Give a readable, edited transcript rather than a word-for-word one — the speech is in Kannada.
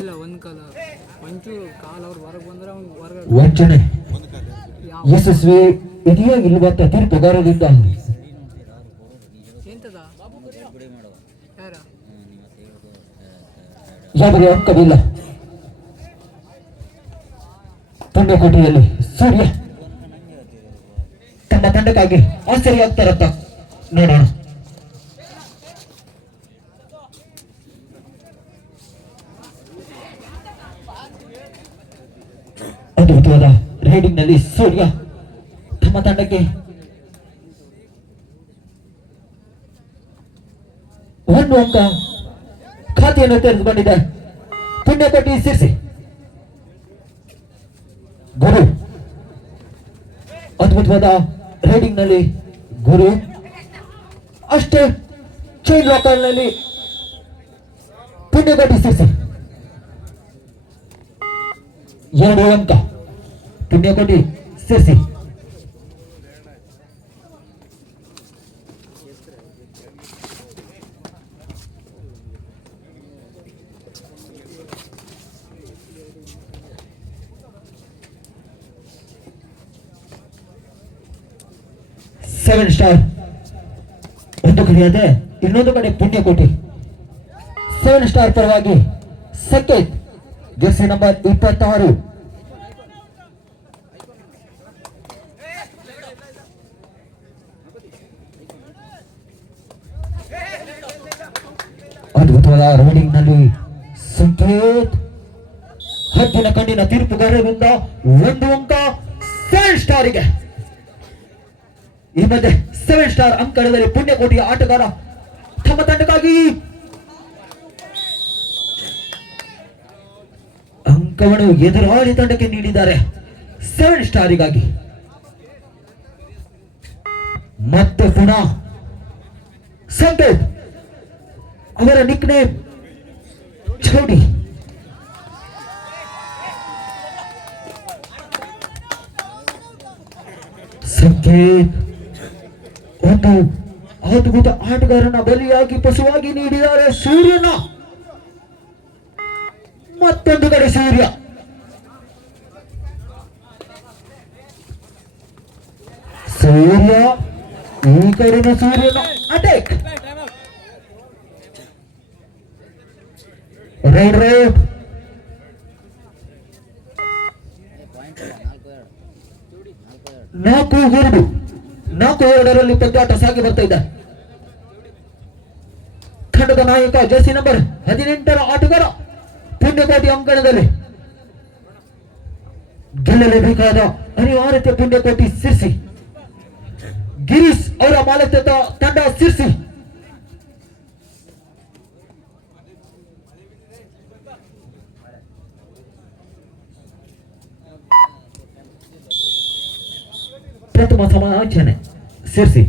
ಇಲ್ಲ ಒಂದು ಕಾಲ ಒಂಚೂರು ಕಾಲು ಅವ್ರು ಹೊರಗೆ ಬಂದ್ರೆ ಅವ್ನು ಹೊರಗೆ ವಂಚನೆ ಯಶಸ್ವಿ ಇದೆಯಾ ಇಲ್ವಾ ಅಂತ ತೀರ್ಪುಗಾರರಿಂದ ಎಂತದ ಯಾರ ಯಾವುದೇ ಅಂಕವಿಲ್ಲ. ಪುಣ್ಯಕೋಟೆಯಲ್ಲಿ ಸೂರ್ಯ ತಮ್ಮ ತಂಡಕ್ಕಾಗಿ ಆಶ್ಚರ್ಯ ಆಗ್ತಾರತ್ತ ನೋಡೋಣ. ಅದ್ಭುತವಾದ ರೈಡಿಂಗ್ ನಲ್ಲಿ ಸೂರ್ಯ ತಮ್ಮ ತಂಡಕ್ಕೆ ಒಂದು ಅಂಕ ಖಾತೆಯನ್ನು ತೆರೆದುಕೊಂಡಿದೆ. ಪುಣ್ಯಕೋಟಿ ಸಿರ್ಸಿ ಗುರು ಅದ್ಭುತವಾದ ರೈಡಿಂಗ್ ನಲ್ಲಿ ಗುರು ಅಷ್ಟೇ ಚೈನ್ ಲಾಕರ್ ನಲ್ಲಿ ಪುಣ್ಯಕೋಟಿ ಸಿರ್ಸಿ 2 ಅಂಕ ಪುಣ್ಯಕೋಟಿ ಸಿರ್ಸಿ. ಸೆವೆನ್ ಸ್ಟಾರ್ ಒಂದು ಕಡೆಯಾದೆ, ಇನ್ನೊಂದು ಕಡೆ ಪುಣ್ಯಕೋಟಿ. 7 ಸ್ಟಾರ್ ಪರವಾಗಿ ಸಂಕೇತ್ ಜೆರ್ಸಿ ನಂಬರ್ 26. ಅದ್ಭುತವಾದ ರೈಡಿಂಗ್ ನಲ್ಲಿ ಸಂಕೇತ್ ಹದ್ದಿನ ಕಣ್ಣಿನ ತೀರ್ಪುಗಾರರಿಂದ 1 ಅಂಕ 7 ಸ್ಟಾರಿಗೆ. ಈ ಮಧ್ಯೆ 7 ಸ್ಟಾರ್ ಅಂಕಣದಲ್ಲಿ ಪುಣ್ಯಕೋಟಿಯ ಆಟಗಾರ ತಮ್ಮ ತಂಡಕ್ಕಾಗಿ ಅಂಕವನ್ನು ಎದುರಾಳಿ ತಂಡಕ್ಕೆ ನೀಡಿದ್ದಾರೆ 7 ಸ್ಟಾರಿಗಾಗಿ. ಮತ್ತೆ ಪುನಃ ಸಂಕೇತ್ ಅವರ ನಿಕ್ ನೇಮ್ ಚೌಡಿ. ಸಂಕೇತ್ ಒಂದು ಅದ್ಭುತ ಆಟಗಾರನ ಬಲಿಯಾಗಿ ಪಶುವಾಗಿ ನೀಡಿದ್ದಾರೆ ಸೂರ್ಯನ. ಮತ್ತೊಂದು ಕಡೆ ಸೂರ್ಯ ಈ ಕಡೆನ ಸೂರ್ಯನ ಅಟ್ಯಾಕ್. ರೈಡ್ 4-2 ಪಂದ್ಯಾಟ ಸಾಗಿ ಬರ್ತಾ ಇದೆ. ತಂಡದ ನಾಯಕ ಜೆರ್ಸಿ ನಂಬರ್ 18ರ ಆಟಗಾರ ಪುಣ್ಯಕೋಟಿ ಅಂಕಣದಲ್ಲಿ ಗೆಲ್ಲಲೇಬೇಕಾದ ಅನಿವಾರ್ಯತೆ ಪುಣ್ಯಕೋಟಿ ಸಿರ್ಸಿ. ಗಿರೀಶ್ ಅವರ ಮಾಲಕ್ಯದ ತಂಡ ಸಿರ್ಸಿ. ಪ್ರಥಮ ಸಮಾಲೋಚನೆ ಸಿರ್ಸಿ.